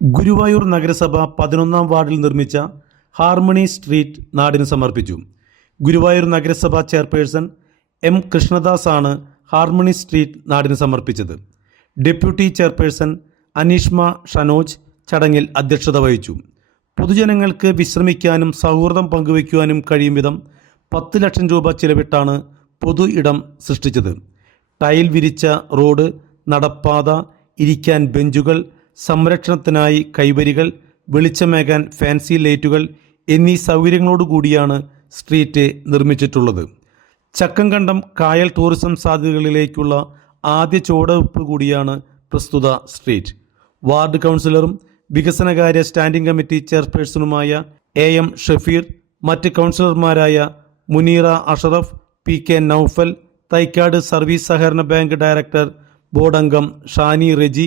ഗുരുവായൂർ നഗരസഭ പതിനൊന്നാം വാർഡിൽ നിർമ്മിച്ച ഹാർമണി സ്ട്രീറ്റ് നാടിന് സമർപ്പിച്ചു. ഗുരുവായൂർ നഗരസഭ ചെയർപേഴ്സൺ എം കൃഷ്ണദാസ് ആണ് ഹാർമണി സ്ട്രീറ്റ് നാടിന് സമർപ്പിച്ചത്. ഡെപ്യൂട്ടി ചെയർപേഴ്സൺ അനീഷ്മ ഷനോജ് ചടങ്ങിൽ അധ്യക്ഷത വഹിച്ചു. പൊതുജനങ്ങൾക്ക് വിശ്രമിക്കാനും സൗഹൃദം പങ്കുവയ്ക്കുവാനും കഴിയും വിധം പത്ത് ലക്ഷം രൂപ ചിലവിട്ടാണ് പൊതു ഇടം സൃഷ്ടിച്ചത്. ടൈൽ വിരിച്ച റോഡ് നടപ്പാത ഇരിക്കാൻ ബെഞ്ചുകൾ സംരക്ഷണത്തിനായി കൈവരികൾ വെളിച്ചമേകാൻ ഫാൻസി ലൈറ്റുകൾ എന്നീ സൗകര്യങ്ങളോടുകൂടിയാണ് സ്ട്രീറ്റ് നിർമ്മിച്ചിട്ടുള്ളത്. ചക്കംകണ്ടം കായൽ ടൂറിസം സാധ്യതകളിലേക്കുള്ള ആദ്യ ചുവടുവെപ്പ് കൂടിയാണ് പ്രസ്തുത സ്ട്രീറ്റ്. വാർഡ് കൗൺസിലറും വികസനകാര്യ സ്റ്റാൻഡിംഗ് കമ്മിറ്റി ചെയർപേഴ്സണുമായ എ എം ഷഫീർ മറ്റ് കൗൺസിലർമാരായ Muneera Ashraf P K Noufal Thycaud service സഹകരണ ബാങ്ക് ഡയറക്ടർ ബോർഡ് അംഗം ഷാനി റെജി